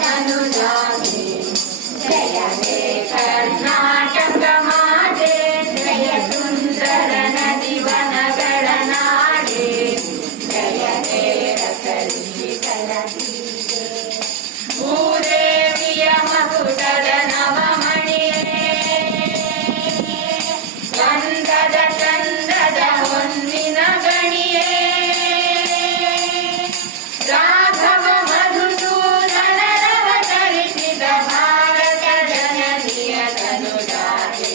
तनुजाते जय हे कर्नाटक माते जय सुंदर नदीवनಗಳ ನಾಡೆ जय हे रसऋषिಗಳ ತೀರೆ ಭೂದೇವಿಯ ಮಕುಟದ ನವಮಣಿಯೇ ಗಂಧದ ಚಂದದ ಹೊನ್ನಿನ ಗಣಿಯೇ ರಾಘವ ಮಧುಸೂದನರವತರಿಸಿದ ಭಾರತ ಜನನಿಯ ತನುಜಾತೆ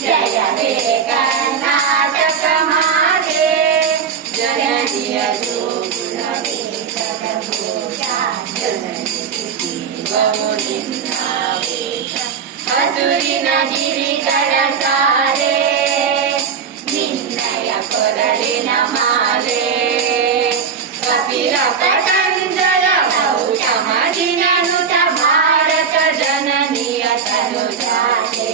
ಜಯ ಹೇ ಕರ್ನಾಟಕ ಮಾತೆ ಜನನಿಯ ಜೋಗುಳ ವೇದದ ಘೋಷ ಜನನಿಗೆ ಜೀವವು ನಿನ್ನ ವೇಷ ಹಸುರಿನ ಗಿರಿಗಳ ಸಾರೆ ನಿನ್ನಯ ಕೊರಳಿನ ಮಾಲೆ ಕಪಿಲ ಪತಂಜಲ ಬಹುಶಮದಿನನುತ ಭಾರತ ಜನನಿಯ ತನುಜಾತೆ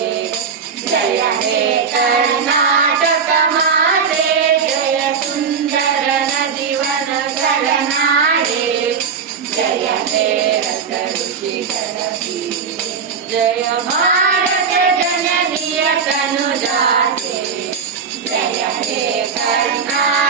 ಜಯ ಹೇ ಕರ್ನಾಟಕ ಮಾತೆ ಜಯ ಸುಂದರ ನದಿವನಗಳ ನಾಡೆ ಜಯ ಹೇ ರಸ ಋಷಿಗಳ ತೀರೆ ಜಯ ಭಾರತ ಜನನಿಯ ತನುಜಾತೆ ಜಯ ಹೇ ಕರ್ನಾಟಕ